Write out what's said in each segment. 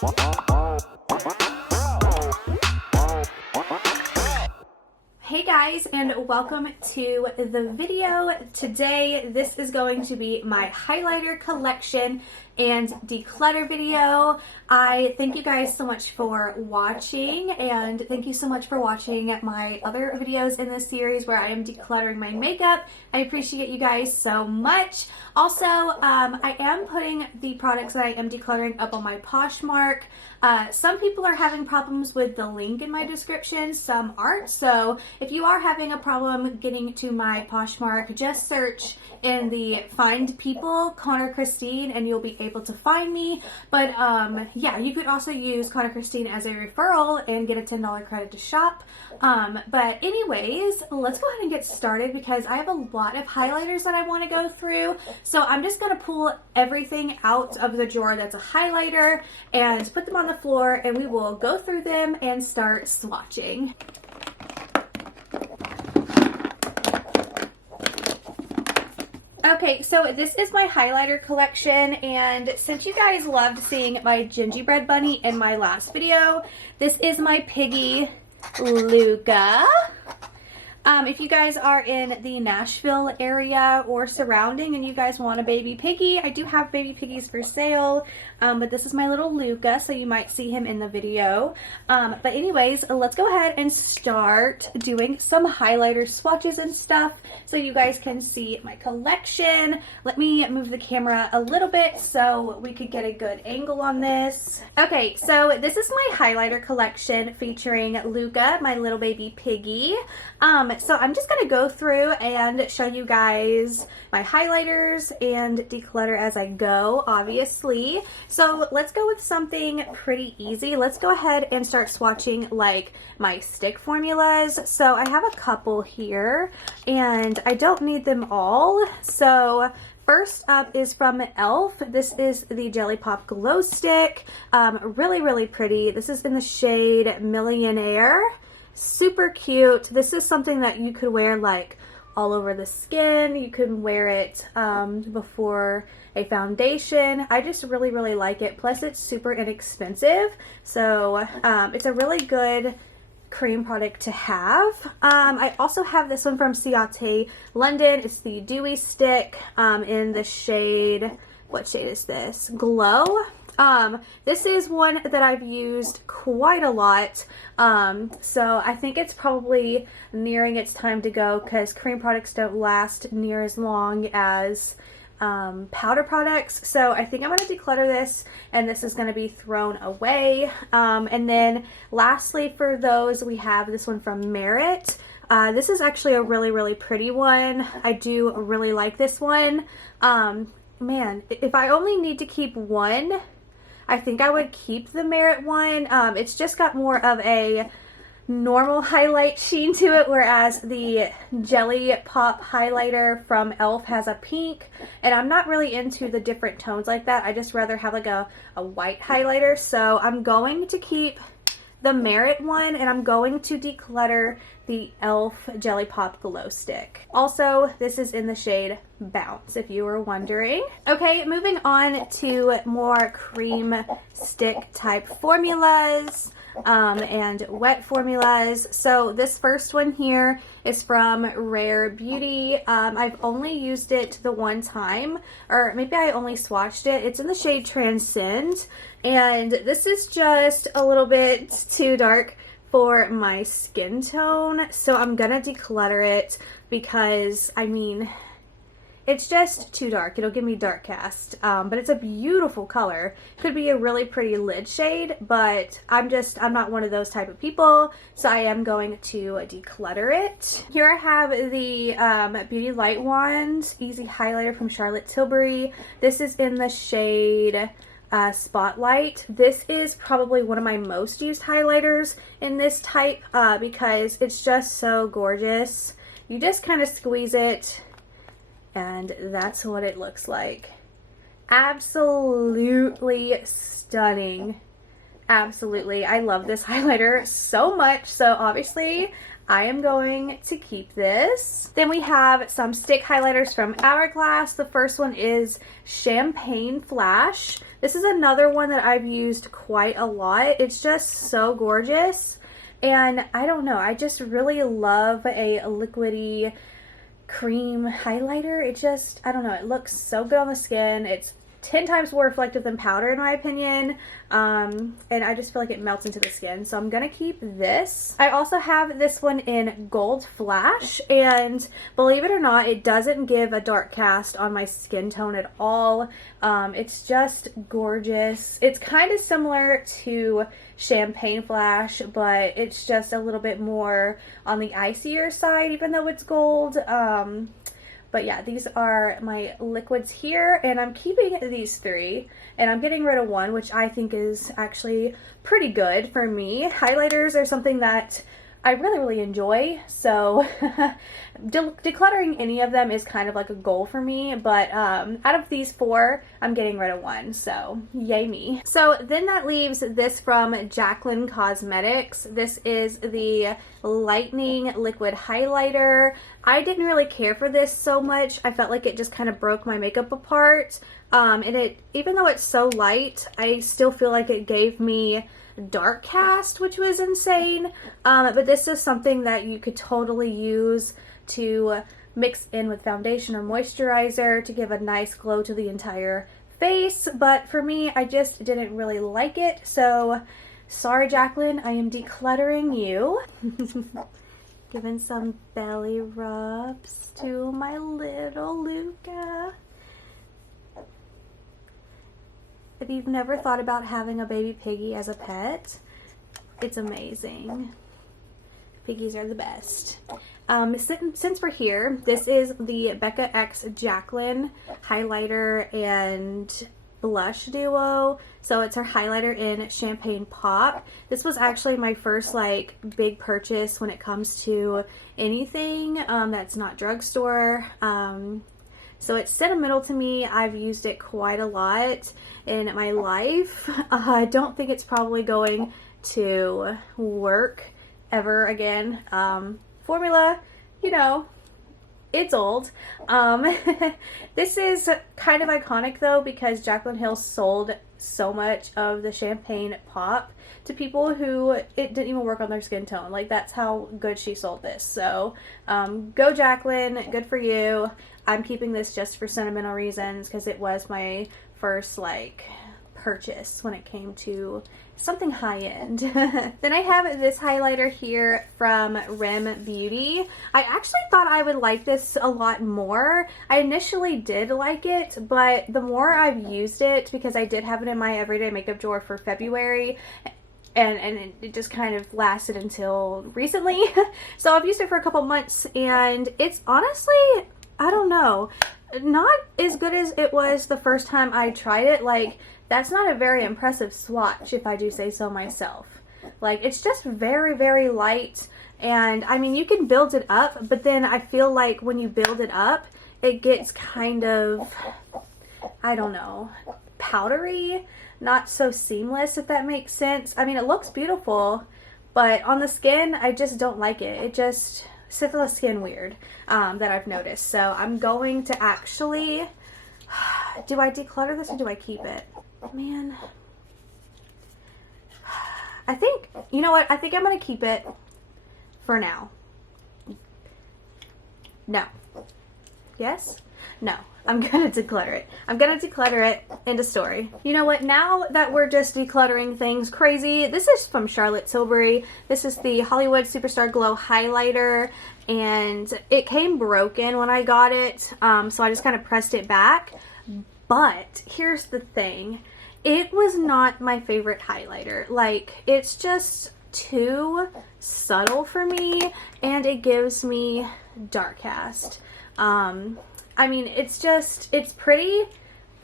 Hey guys, and welcome to the video. Today this is going to be my highlighter collection and declutter video. I thank you guys so much for watching, and thank you so much for watching my other videos in this series where I am decluttering my makeup. I appreciate you guys so much. Also, I am putting the products that I am decluttering up on my Poshmark. Some people are having problems with the link in my description, some aren't. So if you are having a problem getting to my Poshmark, just search in the Find People Connor Krystyn and you'll be able to find me. But yeah, you could also use Connor Krystyn as a referral and get a $10 credit to shop. But anyways, let's go ahead and get started because I have a lot of highlighters that I want to go through. So I'm just going to pull everything out of the drawer that's a highlighter and put them on the floor, and we will go through them and start swatching. Okay, so this is my highlighter collection, and since you guys loved seeing my gingerbread bunny in my last video, this is my piggy, Luca. If you guys are in the Nashville area or surrounding and you guys want a baby piggy, I do have baby piggies for sale, but this is my little Luca, so you might see him in the video. But anyways, let's go ahead and start doing some highlighter swatches and stuff so you guys can see my collection. Let me move the camera a little bit so we could get a good angle on this. Okay, so this is my highlighter collection featuring Luca, my little baby piggy. So I'm just going to go through and show you guys my highlighters and declutter as I go, obviously. So let's go with something pretty easy. Let's go ahead and start swatching like my stick formulas. So I have a couple here and I don't need them all. So first up is from e.l.f. This is the Jelly Pop Glow Stick. Really pretty. This is in the shade Millionaire. Super cute. This is something that you could wear like all over the skin. You can wear it before a foundation. I just really like it. Plus it's super inexpensive. So it's a really good cream product to have. I also have this one from Ciate London. It's the Dewy Stick in the shade, what shade is this? Glow. This is one that I've used quite a lot, so I think it's probably nearing its time to go because cream products don't last near as long as powder products. So I think I'm going to declutter this, and this is going to be thrown away. And then lastly for those, we have this one from Merit. This is actually a really pretty one. I do really like this one. Man, if I only need to keep one, I think I would keep the Merit one. It's just got more of a normal highlight sheen to it, whereas the Jelly Pop highlighter from e.l.f. has a pink, and I'm not really into the different tones like that. I just rather have like a white highlighter. So I'm going to keep the Merit one, and I'm going to declutter the e.l.f. Jelly Pop Glow Stick. Also, this is in the shade Bounce, if you were wondering. Okay, moving on to more cream stick type formulas and wet formulas. So this first one here is from Rare Beauty. I've only used it the one time, or maybe I only swatched it. It's in the shade Transcend, and this is just a little bit too dark for my skin tone, so I'm gonna declutter it because, I mean, it's just too dark. It'll give me dark cast, but it's a beautiful color. Could be a really pretty lid shade, but I'm not one of those type of people, so I am going to declutter it. Here I have the Beauty Light Wand Easy Highlighter from Charlotte Tilbury. This is in the shade Spotlight. This is probably one of my most used highlighters in this type because it's just so gorgeous. You just kind of squeeze it, and that's what it looks like. Absolutely stunning. Absolutely. I love this highlighter so much. So obviously I am going to keep this. Then we have some stick highlighters from Hourglass. The first one is Champagne Flash. This is another one that I've used quite a lot. It's just so gorgeous. And I don't know, I just really love a liquidy cream highlighter. It just, I don't know, it looks so good on the skin. It's 10 times more reflective than powder in my opinion, and I just feel like it melts into the skin, so I'm gonna keep this. I also have this one in Gold Flash, and believe it or not, it doesn't give a dark cast on my skin tone at all. It's just gorgeous. It's kind of similar to Champagne Flash, but it's just a little bit more on the icier side even though it's gold. But yeah, these are my liquids here, and I'm keeping these 3, and I'm getting rid of one, which I think is actually pretty good for me. Highlighters are something that I really enjoy, so decluttering any of them is kind of like a goal for me, but out of these 4, I'm getting rid of one, so yay me. So then that leaves this from Jaclyn Cosmetics. This is the Lightning Liquid Highlighter. I didn't really care for this so much. I felt like it just kind of broke my makeup apart, and even though it's so light, I still feel like it gave me dark cast, which was insane. But this is something that you could totally use to mix in with foundation or moisturizer to give a nice glow to the entire face. But for me, I just didn't really like it. So sorry, Jaclyn, I am decluttering you. Giving some belly rubs to my little Luca. If you've never thought about having a baby piggy as a pet, it's amazing. Piggies are the best. Since we're here, this is the Becca X Jaclyn highlighter and blush duo. So it's her highlighter in Champagne Pop. This was actually my first like big purchase when it comes to anything that's not drugstore. So it's sentimental to me. I've used it quite a lot in my life. I don't think it's probably going to work ever again. Formula, you know, it's old. This is kind of iconic though because Jaclyn Hill sold so much of the Champagne Pop to people who it didn't even work on their skin tone. Like, that's how good she sold this. So go Jaclyn, good for you. I'm keeping this just for sentimental reasons because it was my first like purchase when it came to something high-end. Then I have this highlighter here from Rim Beauty. I actually thought I would like this a lot more. I initially did like it, but the more I've used it, because I did have it in my everyday makeup drawer for February, and it just kind of lasted until recently. So I've used it for a couple months, and it's honestly, I don't know, not as good as it was the first time I tried it. Like, that's not a very impressive swatch, if I do say so myself. Like, it's just very, very light, and I mean, you can build it up, but then I feel like when you build it up, it gets kind of, I don't know, powdery, not so seamless, if that makes sense. I mean, it looks beautiful, but on the skin, I just don't like it. It just sits on the skin weird, that I've noticed. So I'm going to actually, do I declutter this or do I keep it? Man, I think, you know what, I think I'm going to keep it for now. No. Yes? No. I'm going to declutter it. I'm going to declutter it. End of story. You know what, now that we're just decluttering things crazy, this is from Charlotte Tilbury. This is the Hollywood Superstar Glow Highlighter, and it came broken when I got it, so I just kind of pressed it back. But here's the thing. It was not my favorite highlighter. Like, it's just too subtle for me, and it gives me dark cast. I mean, it's pretty,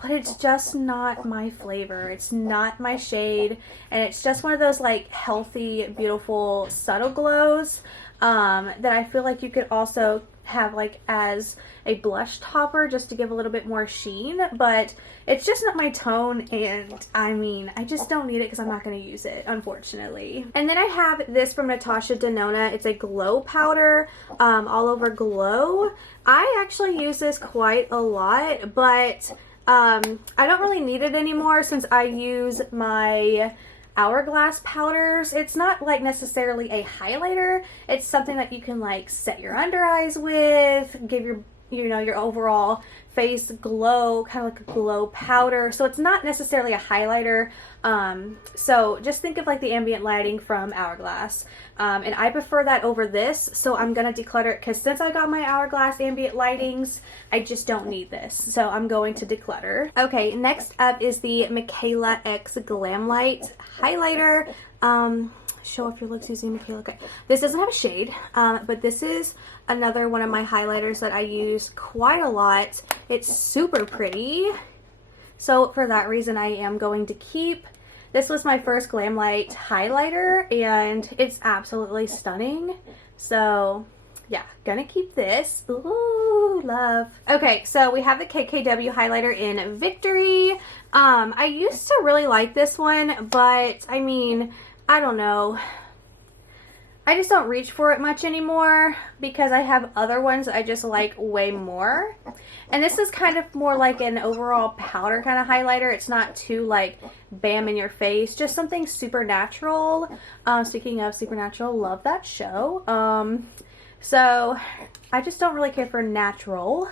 but it's just not my flavor. It's not my shade, and it's just one of those like healthy, beautiful, subtle glows that I feel like you could also have like as a blush topper just to give a little bit more sheen, but it's just not my tone, and I mean, I just don't need it because I'm not going to use it, unfortunately. And then I have this from Natasha Denona. It's a glow powder, all over glow. I actually use this quite a lot, but I don't really need it anymore since I use my Hourglass powders. It's not like necessarily a highlighter. It's something that you can like set your under eyes with, give your, you know, your overall face glow, kind of like a glow powder. So it's not necessarily a highlighter. So just think of like the ambient lighting from Hourglass. And I prefer that over this, so I'm gonna declutter it because since I got my Hourglass ambient lightings, I just don't need this. So I'm going to declutter. Okay, next up is the Michaela X Glam Light highlighter. Show off your looks using Michaela. Okay, this doesn't have a shade, but this is another one of my highlighters that I use quite a lot. It's super pretty, so for that reason I am going to keep. This was my first Glam Light highlighter and it's absolutely stunning, so yeah, gonna keep this. Ooh, love. Okay, so we have the KKW highlighter in Victory. I used to really like this one, but I mean, I don't know. I just don't reach for it much anymore because I have other ones I just like way more. And this is kind of more like an overall powder kind of highlighter. It's not too like bam in your face, just something supernatural. Speaking of Supernatural, love that show. So I just don't really care for natural.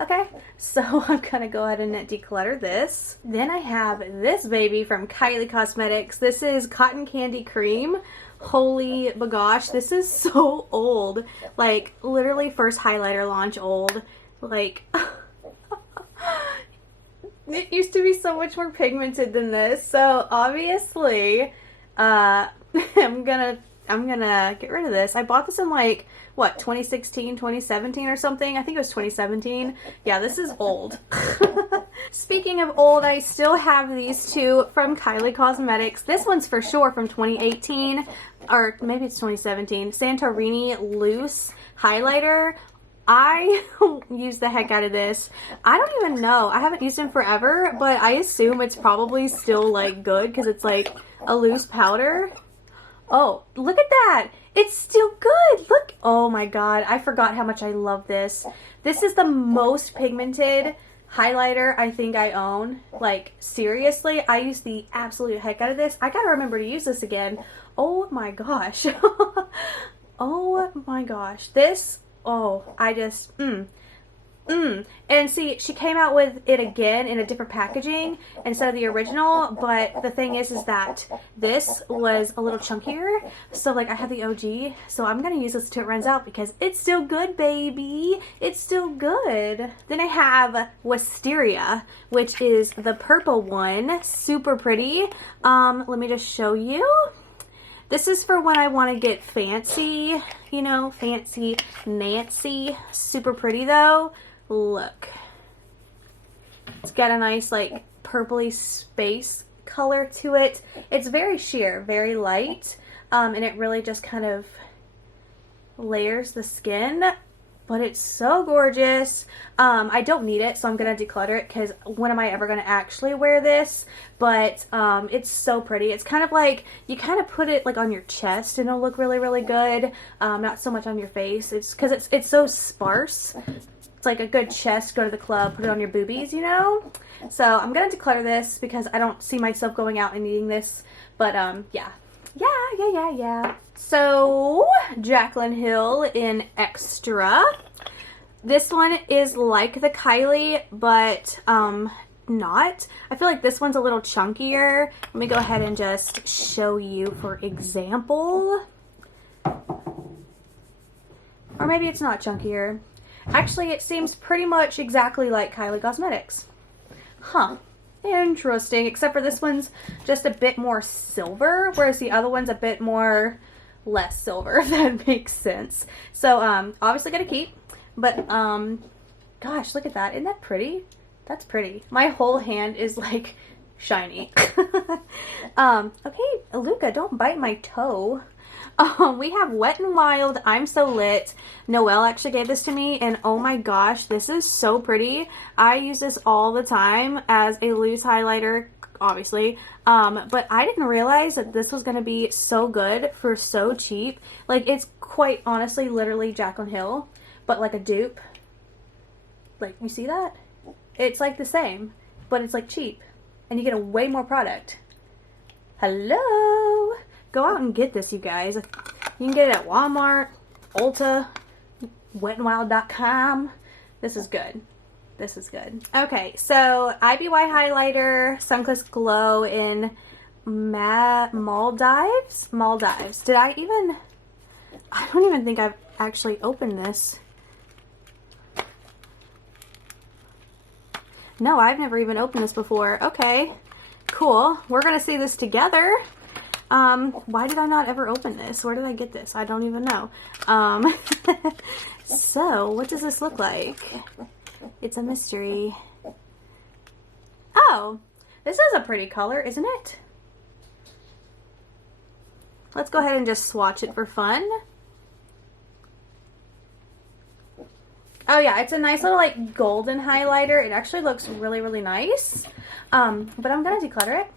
Okay, so I'm gonna go ahead and declutter this. Then I have this baby from Kylie Cosmetics. This is Cotton Candy Cream. Holy bagosh, this is so old. Like, literally first highlighter launch old. Like, it used to be so much more pigmented than this. So obviously, I'm gonna get rid of this. I bought this in like, what, 2016, 2017 or something? I think it was 2017. Yeah, this is old. Speaking of old, I still have these two from Kylie Cosmetics. This one's for sure from 2018, or maybe it's 2017. Santorini Loose Highlighter. I use the heck out of this. I don't even know. I haven't used them forever, but I assume it's probably still like good because it's like a loose powder. Oh, look at that. It's still good. Look. Oh my god. I forgot how much I love this. This is the most pigmented highlighter I think I own. Like, seriously, I use the absolute heck out of this. I gotta remember to use this again. Oh my gosh. Oh my gosh. This, oh, I just, And see, she came out with it again in a different packaging instead of the original, but the thing is that this was a little chunkier, so like I have the OG, so I'm gonna use this till it runs out because it's still good, baby. It's still good. Then I have Wisteria, which is the purple one. Super pretty. Let me just show you. This is for when I want to get fancy, you know, fancy Nancy. Super pretty though. Look, it's got a nice like purpley space color to it. It's very sheer, very light, and it really just kind of layers the skin, but it's so gorgeous. I don't need it, so I'm gonna declutter it because when am I ever gonna actually wear this? But it's so pretty. It's kind of like, you kind of put it like on your chest and it'll look really, really good. Not so much on your face. It's because it's so sparse. It's like a good chest, go to the club, put it on your boobies, you know? So I'm gonna declutter this because I don't see myself going out and needing this. But yeah. So Jaclyn Hill in Extra. This one is like the Kylie, but not. I feel like this one's a little chunkier. Let me go ahead and just show you for example. Or maybe it's not chunkier. Actually, it seems pretty much exactly like Kylie Cosmetics. Huh. Interesting. Except for this one's just a bit more silver, whereas the other one's a bit more less silver, if that makes sense. So, obviously gonna keep. But, gosh, look at that. Isn't that pretty? That's pretty. My whole hand is, like, shiny. Okay, Luca, don't bite my toe. We have Wet n Wild, I'm So Lit. Noelle actually gave this to me, and oh my gosh, this is so pretty. I use this all the time as a loose highlighter, obviously, but I didn't realize that this was going to be so good for so cheap. Like, it's quite honestly literally Jaclyn Hill, but like a dupe. Like, you see that? It's like the same, but it's like cheap, and you get a way more product. Hello! Go out and get this, you guys. You can get it at Walmart, Ulta, wetnwild.com. This is good. This is good. Okay, so IBY highlighter, Sunkissed Glow in Maldives? Maldives. I don't even think I've actually opened this. No, I've never even opened this before. Okay, cool. We're gonna see this together. Why did I not ever open this? Where did I get this? I don't even know. So, what does this look like? It's a mystery. Oh, this is a pretty color, isn't it? Let's go ahead and just swatch it for fun. Oh yeah, it's a nice little like golden highlighter. It actually looks really, really nice. But I'm gonna declutter it.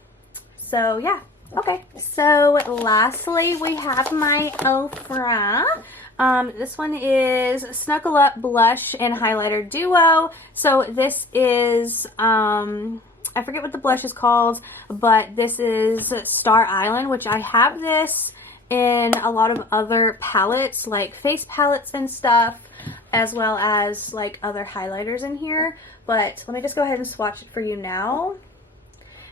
So yeah, okay. So lastly, we have my Ofra. This one is Snuggle Up Blush and Highlighter Duo. So this is, I forget what the blush is called, but this is Star Island, which I have this in a lot of other palettes, like face palettes and stuff, as well as like other highlighters in here. But let me just go ahead and swatch it for you now.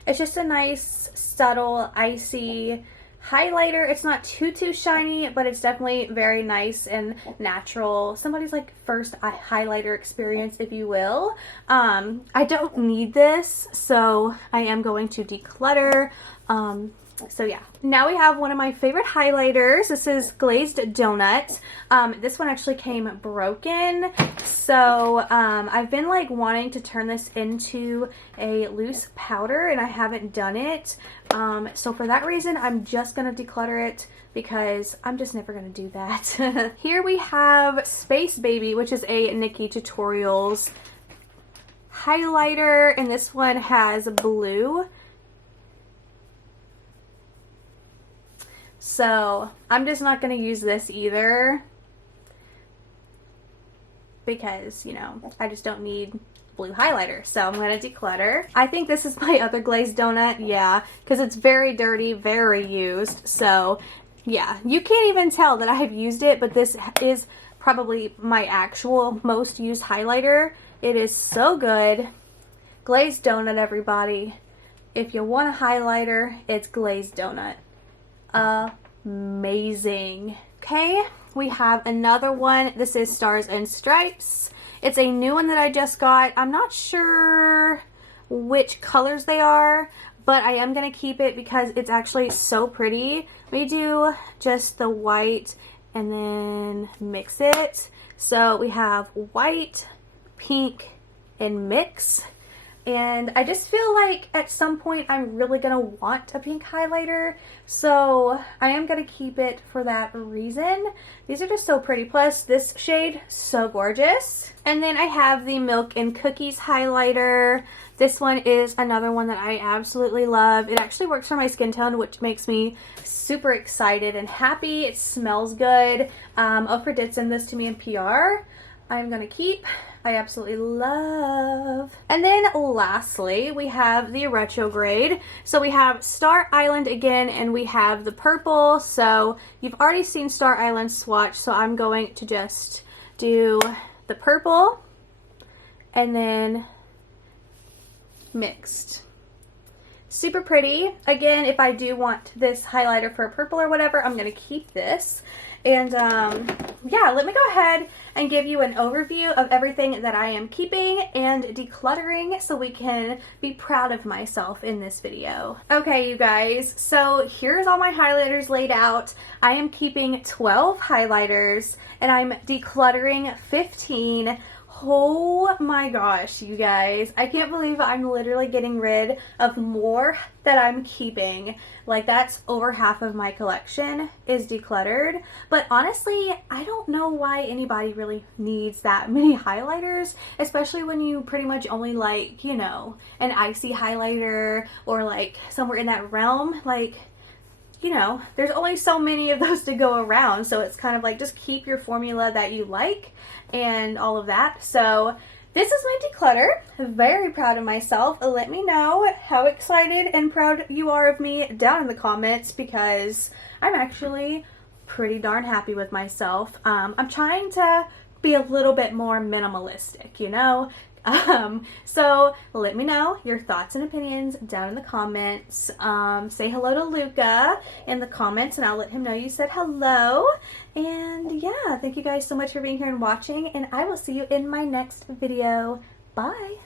It's just a nice, subtle, icy highlighter. It's not too shiny, but it's definitely very nice and natural. Somebody's like first highlighter experience, if you will. I don't need this, so I am going to declutter. So yeah, now we have one of my favorite highlighters. This is Glazed Donut. This one actually came broken, so I've been like wanting to turn this into a loose powder, and I haven't done it. So for that reason, I'm just gonna declutter it because I'm just never gonna do that. Here we have Space Baby, which is a Nikki Tutorials highlighter, and this one has blue. So I'm just not going to use this either because, you know, I just don't need blue highlighter. So I'm going to declutter. I think this is my other glazed donut. Yeah, because it's very dirty, very used. So yeah, you can't even tell that I have used it, but this is probably my actual most used highlighter. It is so good. Glazed donut, everybody. If you want a highlighter, it's glazed donut. Amazing. Okay, we have another one. This is Stars and Stripes. It's a new one that I just got. I'm not sure which colors they are, but I am going to keep it because it's actually so pretty. We do just the white and then mix it. So we have white, pink, and mix. And I just feel like at some point I'm really going to want a pink highlighter. So I am going to keep it for that reason. These are just so pretty. Plus this shade, so gorgeous. And then I have the Milk and Cookies highlighter. This one is another one that I absolutely love. It actually works for my skin tone, which makes me super excited and happy. It smells good. Oprah did send this to me in PR. I'm going to keep. I absolutely love. And then lastly, we have the Retrograde. So we have Star Island again, and we have the purple. So you've already seen Star Island swatch, so I'm going to just do the purple and then mixed. Super pretty. Again, if I do want this highlighter for a purple or whatever, I'm going to keep this. And yeah, let me go ahead and give you an overview of everything that I am keeping and decluttering so we can be proud of myself in this video. Okay, you guys, so here's all my highlighters laid out. I am keeping 12 highlighters and I'm decluttering 15. Oh my gosh, you guys. I can't believe I'm literally getting rid of more that I'm keeping. Like, that's over half of my collection is decluttered. But honestly, I don't know why anybody really needs that many highlighters, especially when you pretty much only like, you know, an icy highlighter or like somewhere in that realm. Like, you know, there's only so many of those to go around, so it's kind of like just keep your formula that you like and all of that. So this is my declutter. Very proud of myself. Let me know how excited and proud you are of me down in the comments, because I'm actually pretty darn happy with myself. I'm trying to be a little bit more minimalistic, you know? So let me know your thoughts and opinions down in the comments. Say hello to Luca in the comments and I'll let him know you said hello. And yeah, thank you guys so much for being here and watching, and I will see you in my next video. Bye.